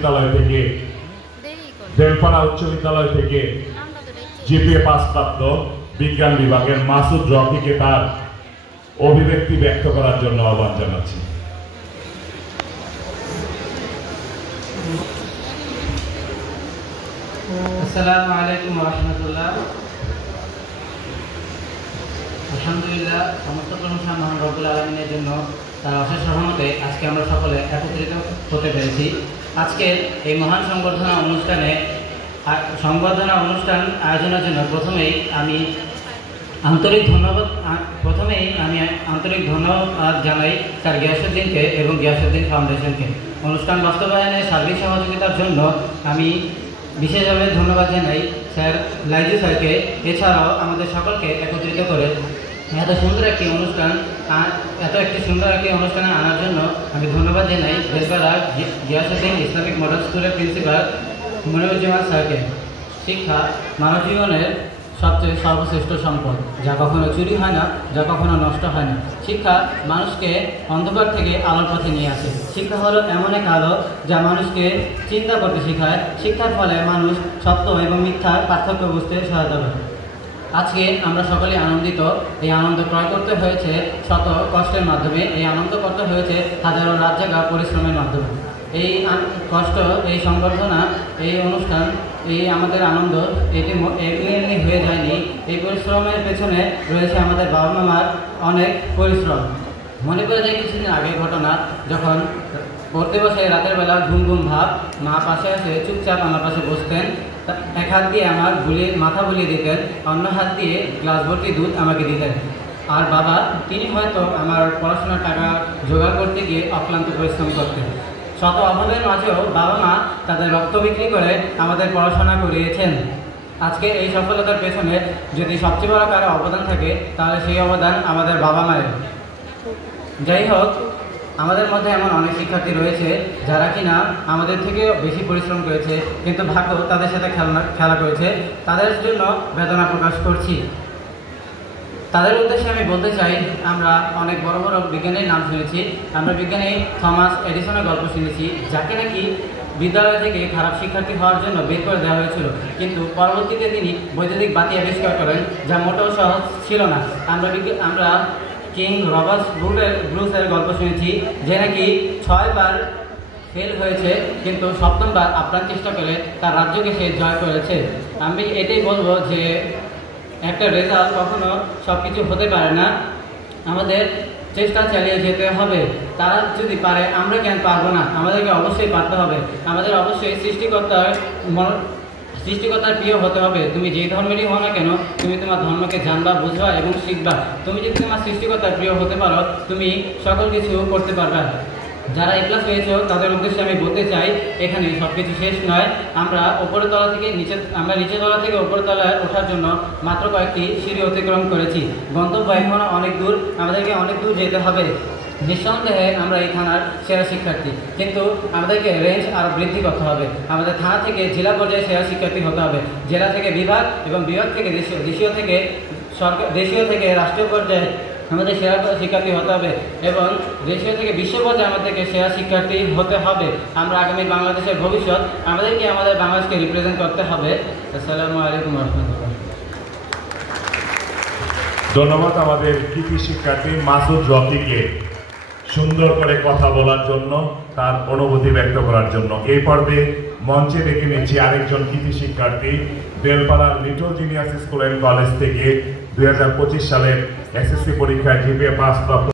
বিদ্যালয় থেকে বেলপাড়া উচ্চ বিদ্যালয় থেকে জিপিএ পাস প্রাপ্ত বিজ্ঞান বিভাগের মাসুদ রকিকে তার অভিব্যক্তি ব্যক্ত করার জন্য আহ্বান জানাচ্ছি। আসসালামু আলাইকুম ওয়া রাহমাতুল্লাহ। আলহামদুলিল্লাহ, সমস্ত প্রশংসা মহান রব্বুল আলামিনের জন্য, তার অশেষ রহমতে আজকে আমরা সকলে একত্রিত হতে পেরেছি। আজকের এই মহান সংবর্ধনা অনুষ্ঠান আয়োজনের জন্য প্রথমেই আমি আন্তরিক ধন্যবাদ জানাই স্যার গিয়াসউদ্দিনকে এবং গিয়াসউদ্দিন ফাউন্ডেশনকে। অনুষ্ঠান বাস্তবায়নে সার্বিক সহযোগিতার জন্য আমি বিশেষভাবে ধন্যবাদ জানাই স্যার লাইজু স্যারকে। এছাড়াও আমাদের সকলকে একত্রিত করে এত সুন্দর একটি অনুষ্ঠানে আনার জন্য আমি ধন্যবাদ জানাই বেলপাড়া গিয়াসউদ্দিন ইসলামিক মডেল স্কুলের প্রিন্সিপাল মনিরুজ্জামান স্যারকে। শিক্ষা মানব জীবনের সবচেয়ে সর্বশ্রেষ্ঠ সম্পদ, যা কখনো চুরি হয় না, যা কখনো নষ্ট হয় না। শিক্ষা মানুষকে অন্ধকার থেকে আলোর পথে নিয়ে আসে। শিক্ষা হলো এমন এক আলো যা মানুষকে চিন্তা করতে শেখায়। শিক্ষার ফলে মানুষ সত্য এবং মিথ্যার পার্থক্য বুঝতে সহায়তা করে। আজকে আমরা সকলেই আনন্দিত। এই আনন্দ ক্রয় করতে হয়েছে শত কষ্টের মাধ্যমে, এই আনন্দ করতে হয়েছে হাজারো রাত জাগা পরিশ্রমের মাধ্যমে। এই কষ্ট, এই সংবর্ধনা, এই অনুষ্ঠান, এই আমাদের আনন্দ এটি এমনি হয়ে যায়নি। এই পরিশ্রমের পেছনে রয়েছে আমাদের বাবা মামার অনেক পরিশ্রম। মনে করে যায় কিছুদিন আগের ঘটনা, যখন পড়তে বসে রাতের বেলা ঘুম ঘুম ভাব, মা পাশে আসে চুপচাপ আমার পাশে বসতেন। এক হাত দিয়ে আমার মাথা বুলিয়ে দিতেন, অন্য হাত দিয়ে গ্লাস ভর্তি দুধ আমাকে দিতেন। আর বাবা, তিনি হয়তো আমার পড়াশোনার টাকা জোগাড় করতে গিয়ে অক্লান্ত পরিশ্রম করতেন। শত অভাবের মাঝেও বাবা মা তাদের রক্ত বিক্রি করে আমাদের পড়াশোনা করিয়েছেন। আজকে এই সফলতার পেছনে যদি সবচেয়ে বড় কারো অবদান থাকে, তাহলে সেই অবদান আমাদের বাবা মায়ের। যাই হোক, আমাদের মধ্যে এমন অনেক শিক্ষার্থী রয়েছে যারা কিনা আমাদের থেকে বেশি পরিশ্রম করেছে, কিন্তু ভাগ্য তাদের সাথে খেলা করেছে। তাদের জন্য বেদনা প্রকাশ করছি। তাদের উদ্দেশ্যে আমি বলতে চাই, আমরা অনেক বড় বড় বিজ্ঞানীর নাম শুনেছি। আমরা বিজ্ঞানী থমাস এডিসনের গল্প শুনেছি, যাকে নাকি বিদ্যালয় থেকে খারাপ শিক্ষার্থী হওয়ার জন্য বের করে দেওয়া হয়েছিল, কিন্তু পরবর্তীতে তিনি বৈদ্যুতিক বাতি আবিষ্কার করেন, যা মোটেও সহজ ছিল না। আমরা কিং রবার্ট ব্রুসের গল্প শুনেছি, যে নাকি 6 বার ফেল হয়েছে, কিন্তু 7ম বার আপ্রাণ চেষ্টা করে তার রাজ্যকে সে জয় করেছে। আমি এটাই বলবো যে একটা রেজাল্ট কখনো সব কিছু হতে পারে না, আমাদের চেষ্টা চালিয়ে যেতে হবে। তারা যদি পারে, আমরা কেন পারবো না? আমাদেরকে অবশ্যই পারতে হবে। আমাদের অবশ্যই সৃষ্টিকর্তার প্রিয় হতে হবে। তুমি যে ধর্মেরই হও না কেন, তুমি তোমার ধর্মকে জানবা, বুঝবা এবং শিখবা। তুমি যদি তোমার সৃষ্টিকর্তার প্রিয় হতে পারো, তুমি সকল কিছু করতে পারবা। যারা A+ পেয়েছো তাদের উদ্দেশ্যে আমি বলতে চাই, এখানে সব কিছু শেষ নয়। আমরা নিচের তলা থেকে উপরের তলায় ওঠার জন্য মাত্র কয়েকটি সিঁড়ি অতিক্রম করেছি। গন্তব্য এখনো অনেক দূর, আমাদেরকে অনেক দূর যেতে হবে। নিঃসন্দেহে আমরা এই থানার সেরা শিক্ষার্থী, কিন্তু আমাদেরকে রেঞ্জ আরও বৃদ্ধি করতে হবে। আমাদের থানা থেকে জেলা পর্যায়ে সেরা শিক্ষার্থী হতে হবে, জেলা থেকে বিভাগ এবং বিভাগ থেকে দেশীয় থেকে রাষ্ট্রীয় পর্যায়ে আমাদের সেরা শিক্ষার্থী হতে হবে এবং দেশীয় থেকে বিশ্ব পর্যায়ে আমাদেরকে সেরা শিক্ষার্থী হতে হবে। আমরা আগামী বাংলাদেশের ভবিষ্যৎ, আমাদেরকে আমাদের বাংলাদেশকে রিপ্রেজেন্ট করতে হবে। আসসালামু আলাইকুম ওয়া রাহমাতুল্লাহ। ধন্যবাদ আমাদের কৃতি শিক্ষার্থী মাসুদ রকিকে সুন্দর করে কথা বলার জন্য, তার অনুভূতি ব্যক্ত করার জন্য। এই পর্বে মঞ্চে ডেকে নিচ্ছি আরেকজন কৃতি শিক্ষার্থী, বেলপাড়ার little genius school and college থেকে 2025 সালের SSC পরীক্ষায় জিপিএ পাস প্রাপ্ত